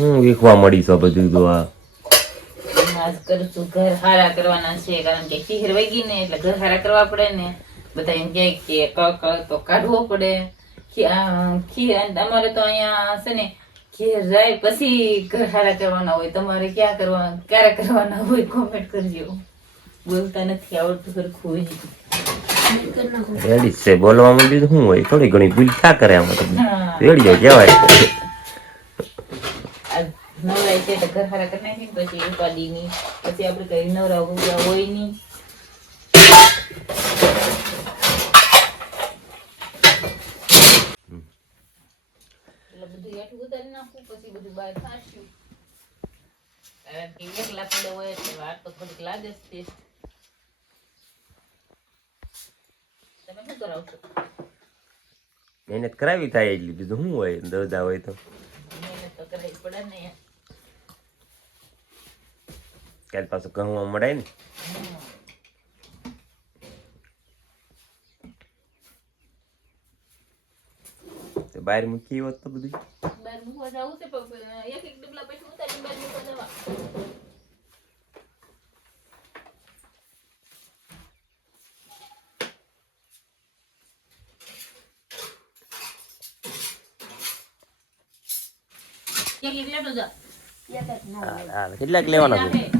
હું વીખવા મળી છો બધું તો આ. ઘર હારા કરવાના છે કારણ કે ખીર વગી ને એટલે ઘર હારા કરવા પડે ને. બધા એમ કહે કે ક ક તો કાઢવો પડે. ખીર અમારે તો અહીંયા છે ને ઘેર જાય પછી ઘર હારા કરવાના હોય. તમારે ક્યાં કરવા ક્યારે કરવાના હોય કોમેન્ટ કરજો. બોલતા નથી આવડતું સરખું હોય. રેડી છે. બોલવા માંડી હું શું હોય? થોડી ઘણી ભૂલ ક્યાં કરે આમાં. કહેવાય. નવરાય છે ઘર હારા કરી નાખીને પછી ઉપાડીની. પછી આપણે કઈ નવરા ઉગવા હોય નહીં. એટલે બધું હેઠું ઉતારી નાખું પછી બધું બહાર થાશું કારણ કે એકલા પડે હોય એટલે વાર તો થોડીક લાગે છે. તમે શું કરાવશો મહેનત કરાવી થાય એટલી બીજું શું હોય દરદા હોય તો? મહેનત તો કરાવી પડે ને. કાલ પાછું કહું મળે ને તો બહાર મૂકી હોત તો બધું બહાર મૂકવા જાવું છે પણ એક એક ડબલા પછી ઉતારીને બહાર મૂકવા જવા. કેટલાક લેવાના છે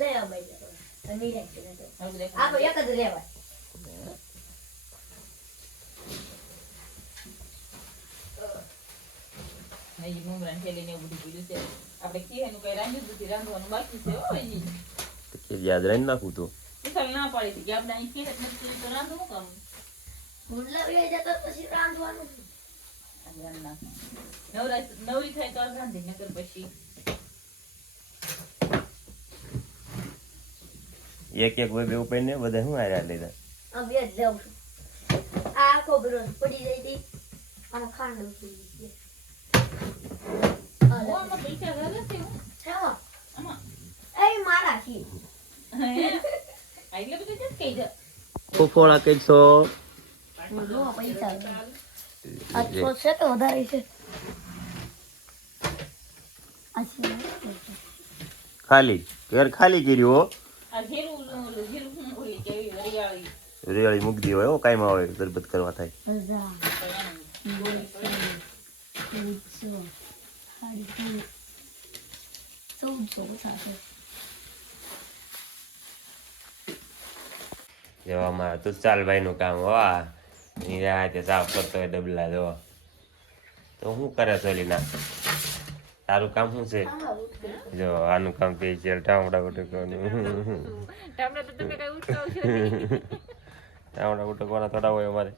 લઈ આવ ભાઈ થોડા અને રાખી દે હવે દેખ. આ તો એક જ લેવાય. હજી મમરાને થેલીને એવું બધું પીધું છે. આપણે ખીરાનું કઈ રાંધ્યું જ રાંધવાનું બાકી છે કે યાદ રહી નાખું તો. વિશાલ ના પાડી હતી કે આપણે અહીં ખીર નથી તો રાંધવું કામ? મુંડલા જતો પછી રાંધવાનું. આજે નવરા- નવરી થાય તો રાંધી નકર પછી. એક એક હોય બે ઉપાય ને બધા શું આર્યા લીધા? આ બે જ લેવું આ આખો પડી જાય તી ખાંડ ઉતરી ગઈ હો. હે? ફોફોળા કઈ છો પૈસા વધારે છે. છે. ખાલી. ઘર ખાલી કર્યું વરિયાળી. રેવાળી મૂકી દી હોય હો કાંઈ માં આવે ગરબત કરવા થાય હજાર ચૌદસો સાડી ચૌદસો ઓછા છે જેવામાં તો ચાલ ભાઈ નું કામ હો આ ઈ રાતે સાફ કરતો હોય ડબલા જો તો શું કરે સોલી ના તારું કામ શું છે જો આનું કામ કે છે ટામડા ઉટકવાનું ટામડા તો તમે કઈ ઉઠાવશો ટામડા ઉટકવાના થોડા હોય અમારે.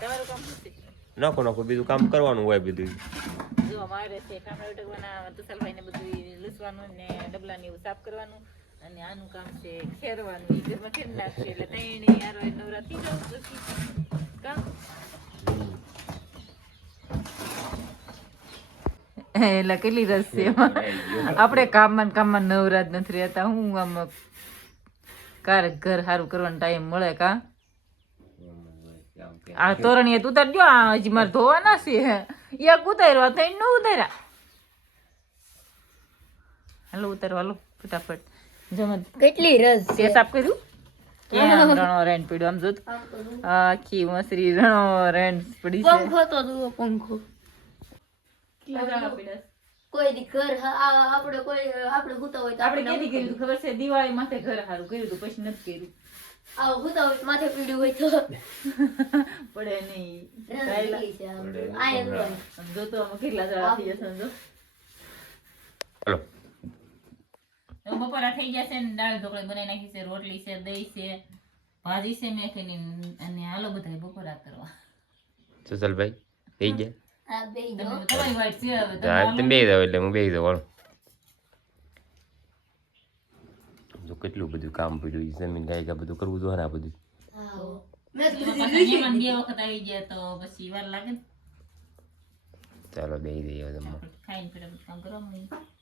તમારું કામ નાખો નાખો બીજું કામ કરવાનું હોય બીજું જો મારે છે ટામડા ઉટકવાના તુસલભાઈને બધું લૂસવાનું ને ડબલાને એવું સાફ કરવાનું. અને આનું કામ છે ખેરવાનું એ ઘરમાં ખેર નાખશે એટલે ત્રણે યાર નવરા થઈ જાવ પછી કામ? એટલે કેટલી રસ છે એમાં. આપણે કામમાં કામમાં નવરાત નથી રહેતા. હું આમ કાર ઘર સારું કરવાનો ટાઈમ મળે કા? આ તોરણ તું ઉતાર જો આ હજી મારે ધોવાના છે. એક ઉતાર્યો થઈ ન ઉતાર્યા. હાલો ઉતારવા હાલો ફટાફટ. કેટલી રસ તે સાફ કર્યું? ક્યાં રણો રેન પડ્યો? આમ જો તો. આખી મસરી રણો રેન પડી છે. પંખો તો જુઓ પંખો. કોઈ દી ઘર આપણે કોઈ આપણે હુતા હોય તો આપણે કેદી કર્યું? ખબર છે? દિવાળી માથે ઘર સારું કર્યું તો પછી નથી કર્યું. આ હુતા હોય માથે પીડ્યું હોય તો. બપોરા થઈ ગયા છે ને દાળ ઢોકળી બનાવી નાખી છે રોટલી છે દહીં છે ભાજી છે મેથીની અને હાલો બધા બપોરા કરવા. સુશલભાઈ થઈ ગયા? બે તમારી વાઈટ છે હવે તમે એટલે હું બેસી જાઉં જો કેટલું બધું કામ પડ્યું જમીન ગાયકા બધું કરવું જોઈએ આ બધું? બે ચાલો હવે જમવા આપણે ખાઈને ફટાફટ કામ કરવા માંડીએ.